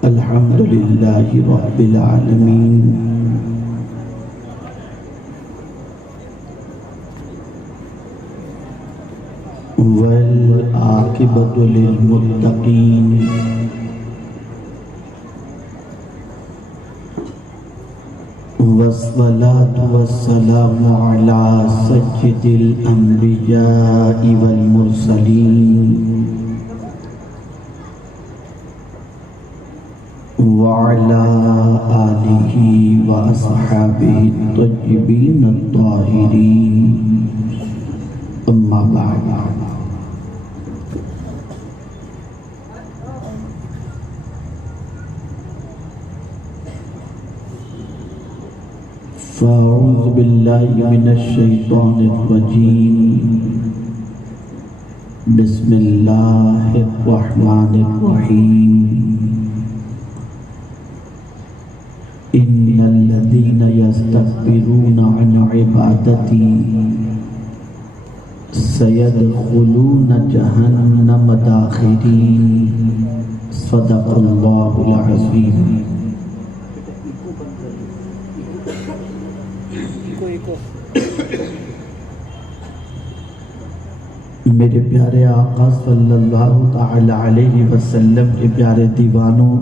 الحمد للہ رب العالمین والعاقبۃ للمتقین والصلاة والسلام علی سید الانبیاء والمرسلین وعلى آلہ وأصحابہ الطیبین الطاہرین اما بعد فاعوذ باللہ من الشیطان الرجیم بسم اللہ الرحمن الرحیم ان الذین یستکبرون عن عبادتی سیدخلون جہنم داخرین صدق اللہ العظیم۔ میرے پیارے آقا صلی اللہ تعالی علیہ وسلم کے پیارے دیوانوں،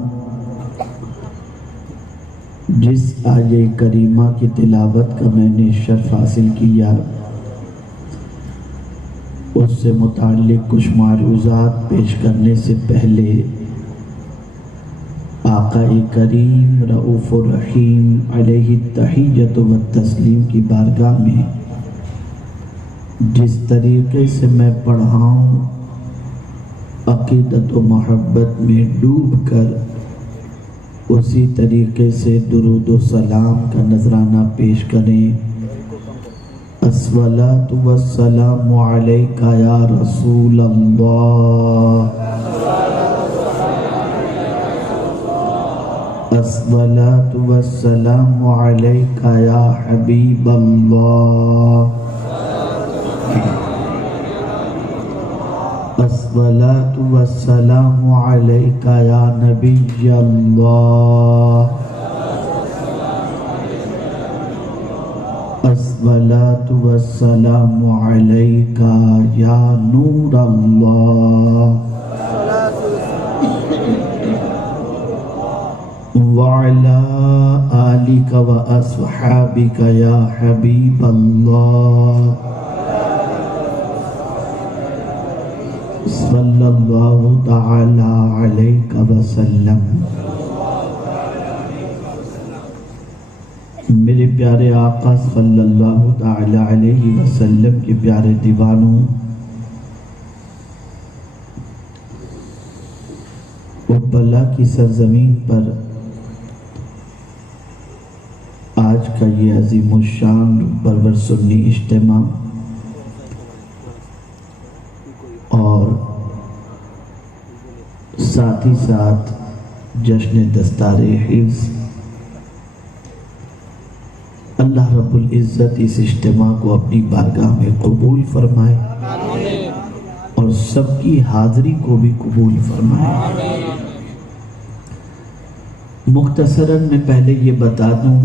جس آیہ کریمہ کی تلاوت کا میں نے شرف حاصل کیا، اس سے متعلق کچھ معروضات پیش کرنے سے پہلے آقا کریم رؤوف الرحیم علیہ التحیۃ والتسلیم کی بارگاہ میں جس طریقے سے میں پڑھا ہوں، عقیدت و محبت میں ڈوب کر اسی طریقے سے درود و سلام کا نذرانہ پیش کریں۔ الصلاۃ والسلام علیک یا رسول اللہ، الصلاۃ والسلام علیک یا حبیب اللہ، الصلاۃ والسلام علیک یا نبی اللہ، الصلاۃ والسلام علیک یا نور اللہ، وعلی آلک واصحابک یا حبیب اللہ، صلی اللہ تعالی علیہ وسلم۔ میرے پیارے آقا صلی اللہ تعالی علیہ وسلم کے پیارے دیوانوں، کربلا کی سرزمین پر آج کا یہ عظیم الشان پرور سنی اجتماع اور ساتھ ہی ساتھ جشن دستار حفظ، اللہ رب العزت اس اجتماع کو اپنی بارگاہ میں قبول فرمائے اور سب کی حاضری کو بھی قبول فرمائے۔ مختصراً میں پہلے یہ بتا دوں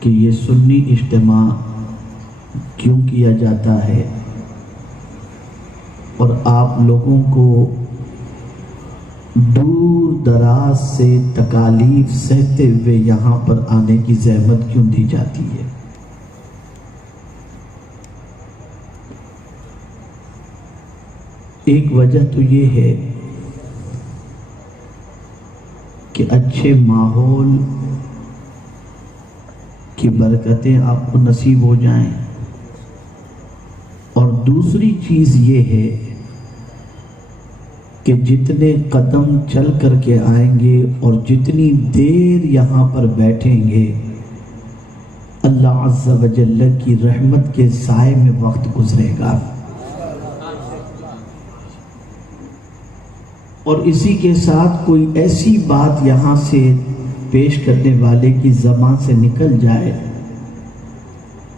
کہ یہ سنی اجتماع کیوں کیا جاتا ہے اور آپ لوگوں کو دور دراز سے تکالیف سہتے ہوئے یہاں پر آنے کی زحمت کیوں دی جاتی ہے۔ ایک وجہ تو یہ ہے کہ اچھے ماحول کی برکتیں آپ کو نصیب ہو جائیں، اور دوسری چیز یہ ہے کہ جتنے قدم چل کر کے آئیں گے اور جتنی دیر یہاں پر بیٹھیں گے، اللہ عز و جل کی رحمت کے سائے میں وقت گزرے گا، اور اسی کے ساتھ کوئی ایسی بات یہاں سے پیش کرنے والے کی زبان سے نکل جائے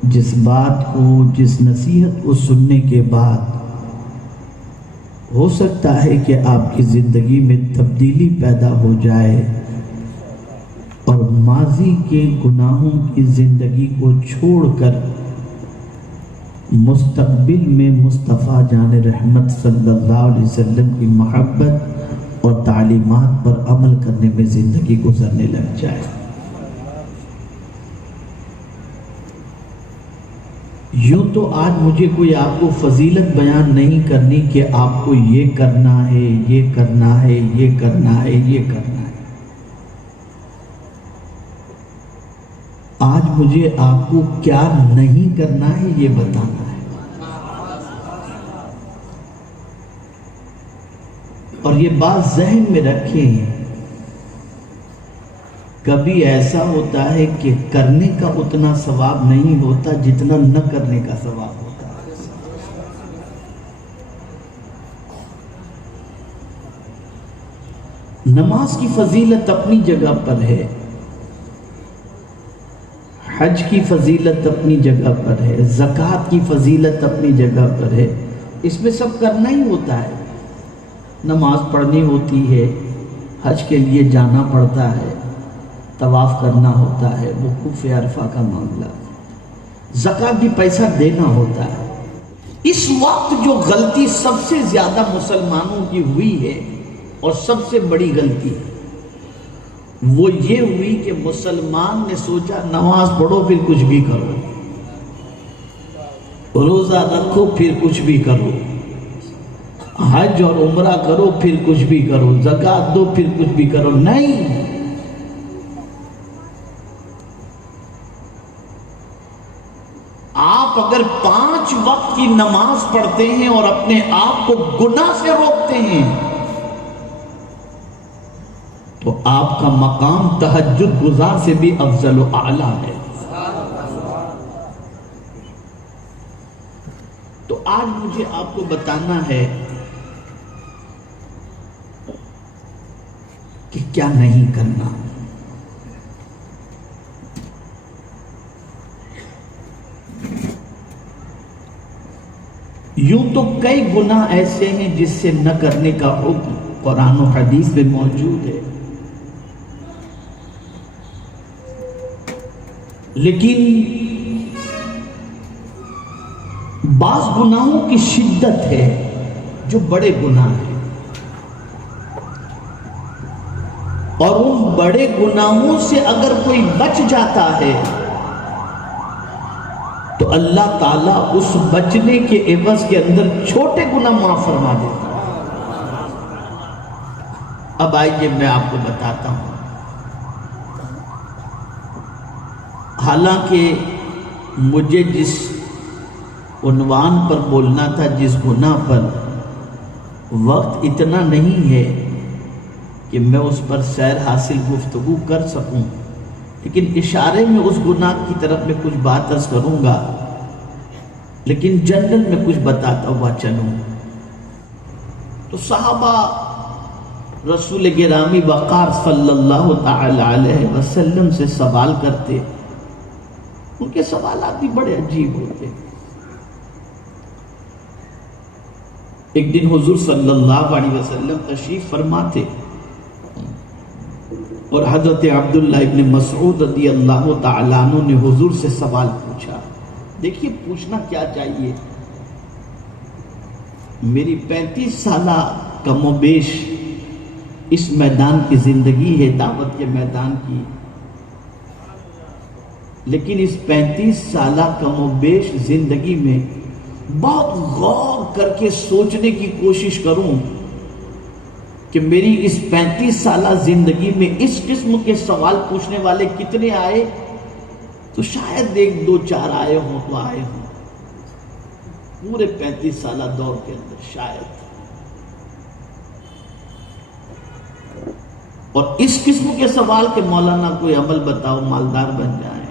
جس بات کو، جس نصیحت کو سننے کے بعد ہو سکتا ہے کہ آپ کی زندگی میں تبدیلی پیدا ہو جائے اور ماضی کے گناہوں کی زندگی کو چھوڑ کر مستقبل میں مصطفیٰ جان رحمت صلی اللہ علیہ وسلم کی محبت اور تعلیمات پر عمل کرنے میں زندگی گزرنے لگ جائے۔ یوں تو آج مجھے کوئی آپ کو فضیلت بیان نہیں کرنی کہ آپ کو یہ کرنا ہے، یہ کرنا ہے، یہ کرنا ہے، یہ کرنا ہے۔ آج مجھے آپ کو کیا نہیں کرنا ہے یہ بتانا ہے۔ اور یہ بات ذہن میں رکھیں، کبھی ایسا ہوتا ہے کہ کرنے کا اتنا ثواب نہیں ہوتا جتنا نہ کرنے کا ثواب ہوتا ہے۔ نماز کی فضیلت اپنی جگہ پر ہے، حج کی فضیلت اپنی جگہ پر ہے، زکوٰۃ کی فضیلت اپنی جگہ پر ہے۔ اس میں سب کرنا ہی ہوتا ہے، نماز پڑھنی ہوتی ہے، حج کے لیے جانا پڑتا ہے، طواف کرنا ہوتا ہے، وقوف عرفہ کا معاملہ، زکوٰۃ بھی پیسہ دینا ہوتا ہے۔ اس وقت جو غلطی سب سے زیادہ مسلمانوں کی ہوئی ہے اور سب سے بڑی غلطی وہ یہ ہوئی کہ مسلمان نے سوچا نماز پڑھو پھر کچھ بھی کرو، روزہ رکھو پھر کچھ بھی کرو، حج اور عمرہ کرو پھر کچھ بھی کرو، زکوٰۃ دو پھر کچھ بھی کرو۔ نہیں، آپ اگر 5 وقت کی نماز پڑھتے ہیں اور اپنے آپ کو گناہ سے روکتے ہیں تو آپ کا مقام تہجد گزار سے بھی افضل و اعلیٰ ہے۔ تو آج مجھے آپ کو بتانا ہے کہ کیا نہیں کرنا۔ یوں تو کئی گناہ ایسے ہیں جس سے نہ کرنے کا حکم قرآن و حدیث میں موجود ہے، لیکن بعض گناہوں کی شدت ہے جو بڑے گناہ ہیں، اور ان بڑے گناہوں سے اگر کوئی بچ جاتا ہے تو اللہ تعالیٰ اس بچنے کے عوض کے اندر چھوٹے گناہ معاف فرما دیتا ہے۔ اب آئیے میں آپ کو بتاتا ہوں، حالانکہ مجھے جس عنوان پر بولنا تھا، جس گناہ پر، وقت اتنا نہیں ہے کہ میں اس پر سیر حاصل گفتگو کر سکوں، لیکن اشارے میں اس گناہ کی طرف میں کچھ بات عرض کروں گا، لیکن جنرل میں کچھ بتاتا ہوا چلوں۔ تو صحابہ رسول گرامی وقار صلی اللہ تعالی علیہ وسلم سے سوال کرتے، ان کے سوالات بھی بڑے عجیب ہوتے۔ ایک دن حضور صلی اللہ علیہ وسلم تشریف فرما تھے اور حضرت عبداللہ ابن مسعود رضی اللہ تعالیٰ عنہ نے حضور سے سوال پوچھا۔ دیکھیے پوچھنا کیا چاہیے، میری 35 سالہ کم و بیش اس میدان کی زندگی ہے، دعوت کے میدان کی، لیکن اس 35 سالہ کم و بیش زندگی میں بہت غور کر کے سوچنے کی کوشش کروں کہ میری اس 35 سالہ زندگی میں اس قسم کے سوال پوچھنے والے کتنے آئے، تو شاید 1 2 4 آئے ہوں تو آئے ہوں پورے 35 سالہ دور کے اندر شاید۔ اور اس قسم کے سوال کے مولانا کوئی عمل بتاؤ مالدار بن جائیں،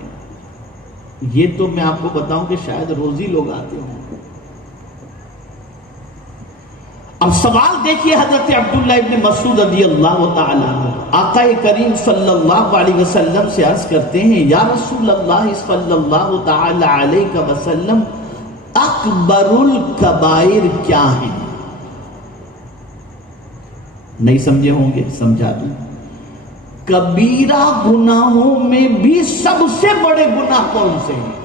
یہ تو میں آپ کو بتاؤں کہ شاید روزی لوگ آتے ہوں۔ اب سوال دیکھیے حضرت عبداللہ ابن مسعود رضی اللہ تعالیٰ عنہ آقا کریم صلی اللہ علیہ وسلم سے عرض کرتے ہیں، یا رسول اللہ صلی اللہ تعالیٰ علیہ وسلم، اکبر الکبائر کیا ہیں؟ نہیں سمجھے ہوں گے، سمجھا دوں۔ کبیرہ گناہوں میں بھی سب سے بڑے گناہ کون سے ہیں؟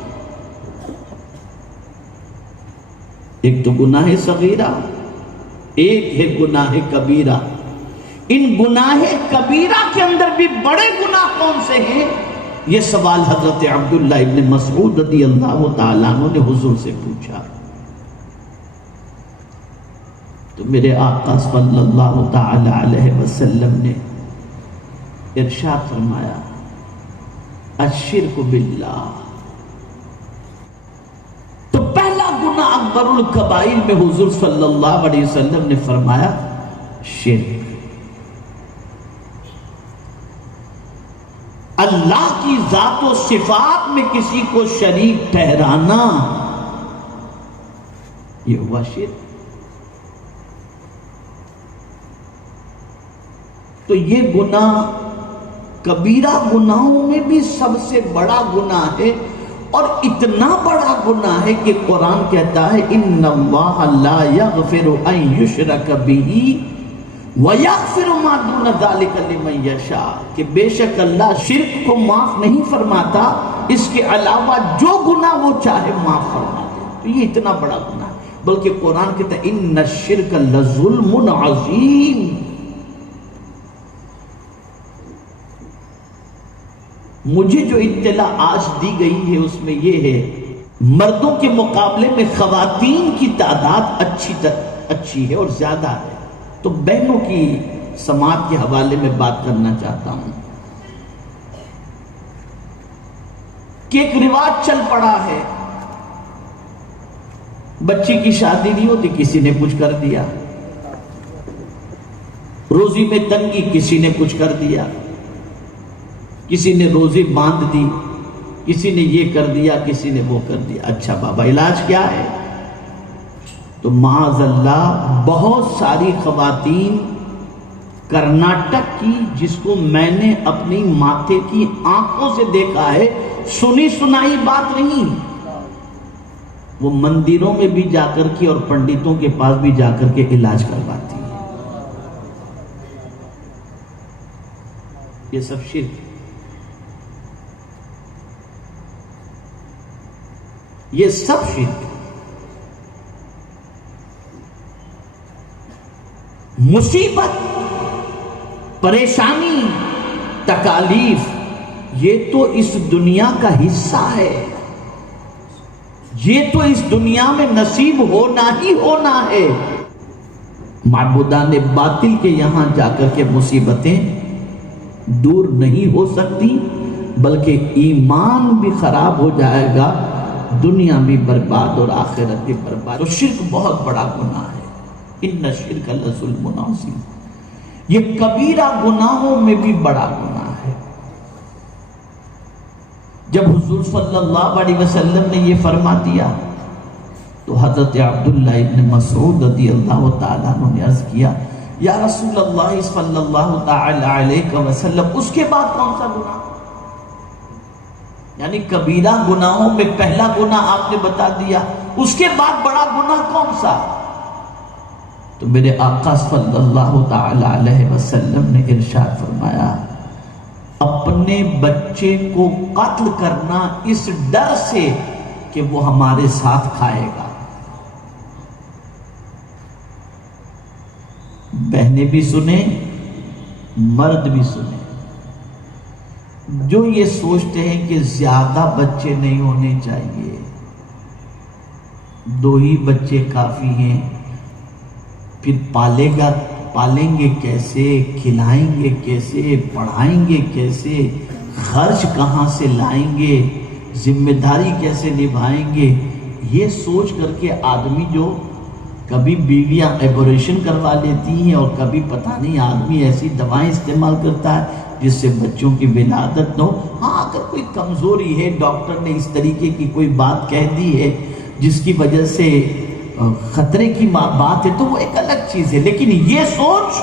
ایک تو گناہ صغیرہ، ایک ہے گناہ کبیرہ۔ ان گناہ کبیرہ کے اندر بھی بڑے گناہ کون سے ہیں؟ یہ سوال حضرت عبداللہ ابن مسعود رضی اللہ تعالیٰ عنہ نے حضور سے پوچھا، تو میرے آقا صلی اللہ تعالی علیہ وسلم نے ارشاد فرمایا الشرک باللہ۔ تو پہلا گناہ اکبر الکبائر میں حضور صلی اللہ علیہ وسلم نے فرمایا شرک، اللہ کی ذات و صفات میں کسی کو شریک ٹھہرانا، یہ ہوا شرک۔ تو یہ گناہ کبیرہ گناہوں میں بھی سب سے بڑا گناہ ہے، اور اتنا بڑا گناہ ہے کہ قرآن کہتا ہے ان اللہ لا یغفر ان یشرک بہ ویغفر ما دون ذلک لمن یشاء، کہ بے شک اللہ شرک کو معاف نہیں فرماتا، اس کے علاوہ جو گناہ وہ چاہے معاف فرما دے۔ تو یہ اتنا بڑا گناہ ہے، بلکہ قرآن کہتا ہے ان الشرک لظلم عظیم۔ مجھے جو اطلاع آج دی گئی ہے اس میں یہ ہے مردوں کے مقابلے میں خواتین کی تعداد اچھی ہے اور زیادہ ہے۔ تو بہنوں کی سماعت کے حوالے میں بات کرنا چاہتا ہوں کہ ایک رواج چل پڑا ہے، بچی کی شادی نہیں ہوتی، کسی نے کچھ کر دیا، روزی میں تنگی، کسی نے کچھ کر دیا، کسی نے روزی باندھ دی، کسی نے یہ کر دیا، کسی نے وہ کر دیا۔ اچھا بابا علاج کیا ہے؟ تو معاذ اللہ بہت ساری خواتین کرناٹک کی، جس کو میں نے اپنی ماتھے کی آنکھوں سے دیکھا ہے، سنی سنائی بات نہیں، وہ مندروں میں بھی جا کر کے اور پنڈتوں کے پاس بھی جا کر کے علاج کرواتی ہے۔ یہ سب شرک، یہ سب شرک۔ مصیبت، پریشانی، تکالیف، یہ تو اس دنیا کا حصہ ہے، یہ تو اس دنیا میں نصیب ہونا ہی ہونا ہے۔ معبودان باطل کے یہاں جا کر کے مصیبتیں دور نہیں ہو سکتی، بلکہ ایمان بھی خراب ہو جائے گا، دنیا بھی برباد اور آخرت بھی برباد۔ تو شرک بہت بڑا گناہ ہے، ان الشرک لظلم عظیم، یہ کبیرہ گناہوں میں بھی بڑا گناہ ہے۔ جب حضور صلی اللہ علیہ وسلم نے یہ فرما دیا تو حضرت عبداللہ ابن مسعود رضی اللہ تعالیٰ عنہ نے عرض کیا یا رسول اللہ صلی اللہ تعالیٰ علیہ وسلم، اس کے بعد کون سا گناہ؟ یعنی کبیرہ گناہوں میں پہلا گناہ آپ نے بتا دیا، اس کے بعد بڑا گناہ کون سا؟ تو میرے آقا صلی اللہ تعالی علیہ وسلم نے ارشاد فرمایا اپنے بچے کو قتل کرنا اس ڈر سے کہ وہ ہمارے ساتھ کھائے گا۔ بہنیں بھی سنیں، مرد بھی سنیں، جو یہ سوچتے ہیں کہ زیادہ بچے نہیں ہونے چاہیے، 2 ہی بچے کافی ہیں، پھر پالیں گے کیسے، کھلائیں گے کیسے، پڑھائیں گے کیسے، خرچ کہاں سے لائیں گے، ذمہ داری کیسے نبھائیں گے، یہ سوچ کر کے آدمی جو کبھی بیویاں ایبوریشن کروا لیتی ہیں اور کبھی پتہ نہیں آدمی ایسی دوائیں استعمال کرتا ہے جس سے بچوں کی ولادت نہ ہو۔ ہاں اگر کوئی کمزوری ہے، ڈاکٹر نے اس طریقے کی کوئی بات کہہ دی ہے جس کی وجہ سے خطرے کی بات ہے تو وہ ایک الگ چیز ہے، لیکن یہ سوچ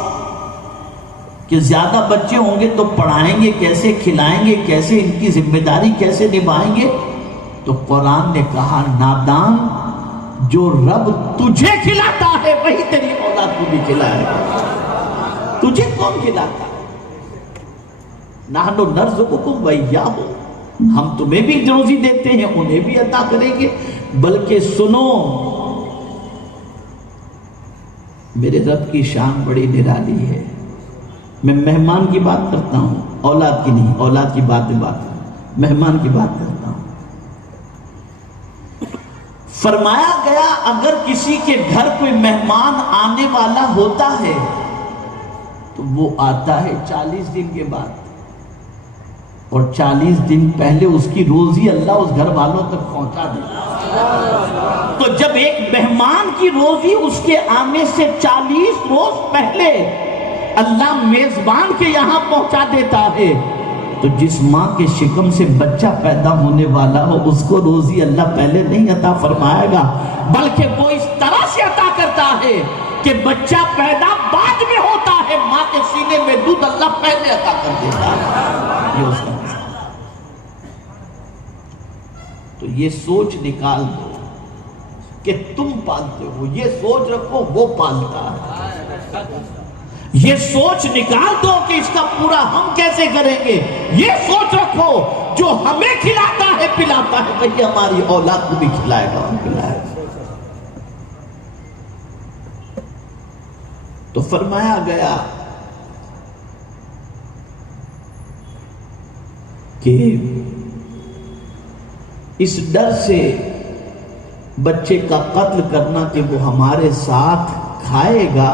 کہ زیادہ بچے ہوں گے تو پڑھائیں گے کیسے، کھلائیں گے کیسے، ان کی ذمہ داری کیسے نبھائیں گے، تو قرآن نے کہا نادان، جو رب تجھے کھلاتا ہے وہی تیری اولاد کو بھی کھلائے گا۔ تجھے کون کھلاتا ہے؟ نحن نرزقکم وإیاہم، ہم تمہیں بھی روزی دیتے ہیں، انہیں بھی عطا کریں گے۔ بلکہ سنو، میرے رب کی شان بڑی نرالی ہے۔ میں مہمان کی بات کرتا ہوں، اولاد کی نہیں، اولاد کی بات مہمان کی بات کرتا ہوں۔ فرمایا گیا اگر کسی کے گھر کوئی مہمان آنے والا ہوتا ہے تو وہ آتا ہے 40 دن کے بعد، اور 40 دن پہلے اس کی روزی اللہ اس گھر والوں تک پہنچا دیتا۔ تو جب ایک مہمان کی روزی اس کے آنے سے 40 روز پہلے اللہ میزبان کے یہاں پہنچا دیتا ہے، تو جس ماں کے شکم سے بچہ پیدا ہونے والا ہو اس کو روزی اللہ پہلے نہیں عطا فرمائے گا، بلکہ وہ اس طرح سے عطا کرتا ہے کہ بچہ پیدا بعد میں ہوتا ہے، ماں کے سینے میں دودھ اللہ پہلے عطا کر دیتا ہے۔ یہ اس کا تو یہ سوچ نکال دو کہ تم پالتے ہو، یہ سوچ رکھو وہ پالتا ہے۔ یہ سوچ نکال دو کہ اس کا پورا ہم کیسے کریں گے، یہ سوچ رکھو جو ہمیں کھلاتا ہے پلاتا ہے وہی ہماری اولاد کو بھی کھلائے گا اور پلائے گا۔ تو فرمایا گیا کہ اس ڈر سے بچے کا قتل کرنا کہ وہ ہمارے ساتھ کھائے گا،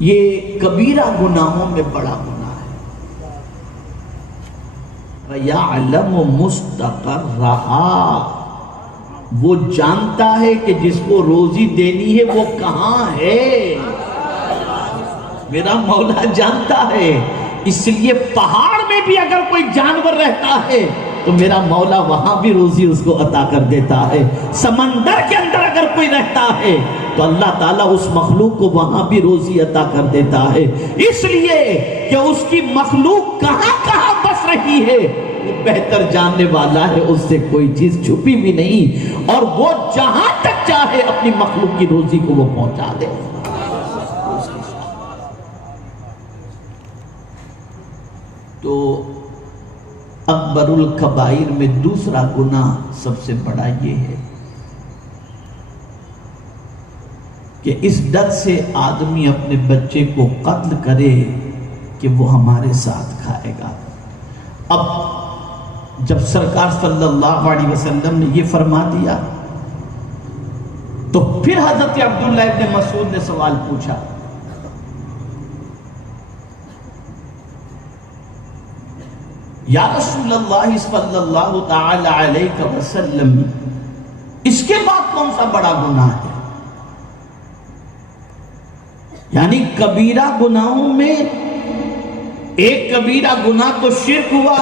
یہ کبیرہ گناہوں میں بڑا گناہ ہے۔ وَيَعْلَمُ مُسْتَقَرَّهَا، وہ جانتا ہے کہ جس کو روزی دینی ہے وہ کہاں ہے، میرا مولا جانتا ہے۔ اس لیے پہاڑ میں بھی اگر کوئی جانور رہتا ہے تو میرا مولا وہاں بھی روزی اس کو عطا کر دیتا ہے۔ سمندر کے اندر اگر کوئی رہتا ہے تو اللہ تعالیٰ اس مخلوق کو وہاں بھی روزی عطا کر دیتا ہے، اس لیے کہ اس کی مخلوق کہاں کہاں بس رہی ہے وہ بہتر جاننے والا ہے، اس سے کوئی چیز چھپی بھی نہیں، اور وہ جہاں تک چاہے اپنی مخلوق کی روزی کو وہ پہنچا دے۔ تو اکبر الکبائر میں دوسرا گناہ سب سے بڑا یہ ہے کہ اس ڈر سے آدمی اپنے بچے کو قتل کرے کہ وہ ہمارے ساتھ کھائے گا۔ اب جب سرکار صلی اللہ علیہ وسلم نے یہ فرما دیا تو پھر حضرت عبداللہ ابن مسعود نے سوال پوچھا، یا رسول اللہ صلی اللہ تعالی علیہ وسلم، اس کے بعد کون سا بڑا گناہ ہے؟ یعنی کبیرہ گناہوں میں ایک کبیرہ گناہ تو شرک ہوا،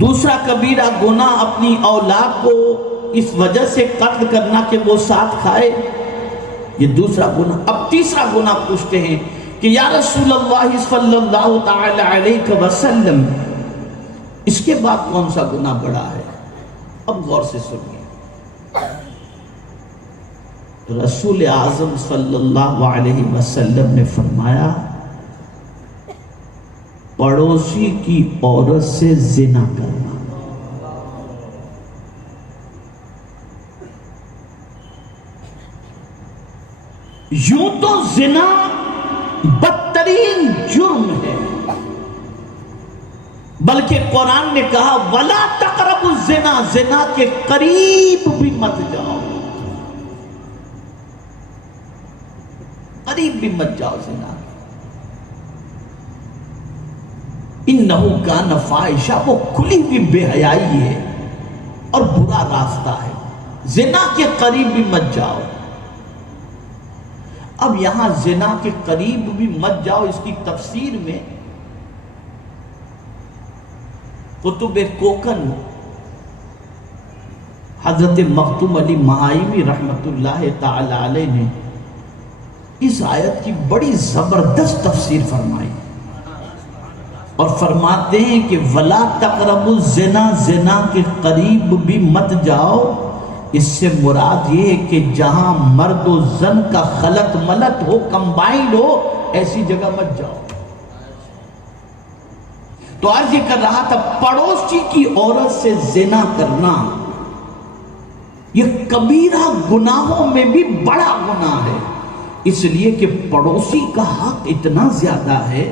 دوسرا کبیرہ گناہ اپنی اولاد کو اس وجہ سے قتل کرنا کہ وہ ساتھ کھائے، یہ دوسرا گناہ۔ اب تیسرا گناہ پوچھتے ہیں کہ یا رسول اللہ صلی اللہ تعالی علیہ وسلم، اس کے بعد کون سا گناہ بڑا ہے؟ اب غور سے سنیے، رسول اعظم صلی اللہ علیہ وسلم نے فرمایا پڑوسی کی عورت سے زنا کرنا۔ یوں تو زنا بدترین جرم ہے، بلکہ قرآن نے کہا وَلَا تَقْرَبُوا الزِّنَا، زنا کے قریب بھی مت جاؤ، قریب بھی مت جاؤ زنا۔ اِنَّهُ كَانَ فَاحِشًا، وہ کھلی ہوئی بے حیائی ہے اور برا راستہ ہے، زنا کے قریب بھی مت جاؤ۔ اب یہاں زنا کے قریب بھی مت جاؤ، اس کی تفسیر میں کتب کوکن حضرت مختوم علی مہائمی رحمت اللہ تعالی علیہ نے اس آیت کی بڑی زبردست تفسیر فرمائی اور فرماتے ہیں کہ وَلَا تَقْرَبُوا الزِّنَا، زنا کے قریب بھی مت جاؤ، اس سے مراد یہ ہے کہ جہاں مرد و زن کا خلط ملط ہو، کمبائنڈ ہو، ایسی جگہ مت جاؤ۔ تو عرض یہ کر رہا تھا، پڑوسی کی عورت سے زنا کرنا یہ کبیرہ گناہوں میں بھی بڑا گناہ ہے، اس لیے کہ پڑوسی کا حق اتنا زیادہ ہے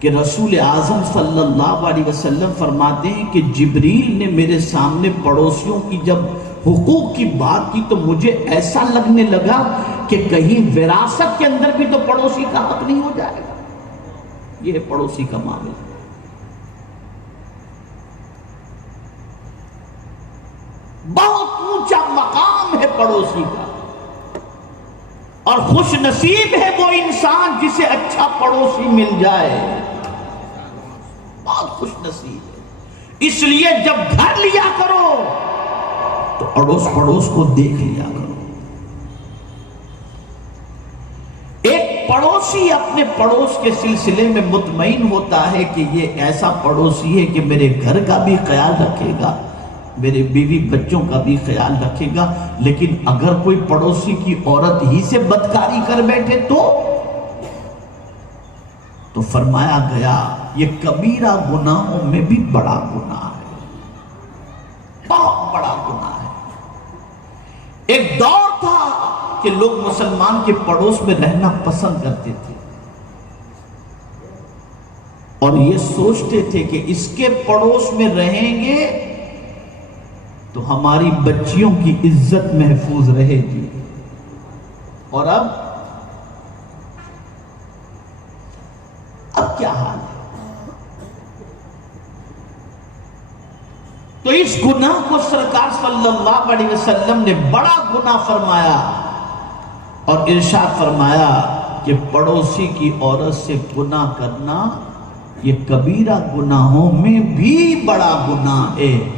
کہ رسول اعظم صلی اللہ علیہ وسلم فرماتے ہیں کہ جبریل نے میرے سامنے پڑوسیوں کی جب حقوق کی بات کی تو مجھے ایسا لگنے لگا کہ کہیں وراثت کے اندر بھی تو پڑوسی کا حق نہیں ہو جائے گا۔ یہ ہے پڑوسی کا معاملہ۔ بہت اونچا مقام ہے پڑوسی کا، اور خوش نصیب ہے وہ انسان جسے اچھا پڑوسی مل جائے، بہت خوش نصیب ہے۔ اس لیے جب گھر لیا کرو تو اڑوس پڑوس کو دیکھ لیا کرو۔ ایک پڑوسی اپنے پڑوس کے سلسلے میں مطمئن ہوتا ہے کہ یہ ایسا پڑوسی ہے کہ میرے گھر کا بھی خیال رکھے گا، میرے بیوی بچوں کا بھی خیال رکھے گا، لیکن اگر کوئی پڑوسی کی عورت ہی سے بدکاری کر بیٹھے تو فرمایا گیا یہ کبیرہ گناہوں میں بھی بڑا گناہ ہے، بہت بڑا گناہ ہے۔ ایک دور تھا کہ لوگ مسلمان کے پڑوس میں رہنا پسند کرتے تھے اور یہ سوچتے تھے کہ اس کے پڑوس میں رہیں گے تو ہماری بچیوں کی عزت محفوظ رہے گی۔ اور اب کیا حال ہے؟ تو اس گناہ کو سرکار صلی اللہ علیہ وسلم نے بڑا گناہ فرمایا اور ارشاد فرمایا کہ پڑوسی کی عورت سے گناہ کرنا یہ کبیرہ گناہوں میں بھی بڑا گناہ ہے۔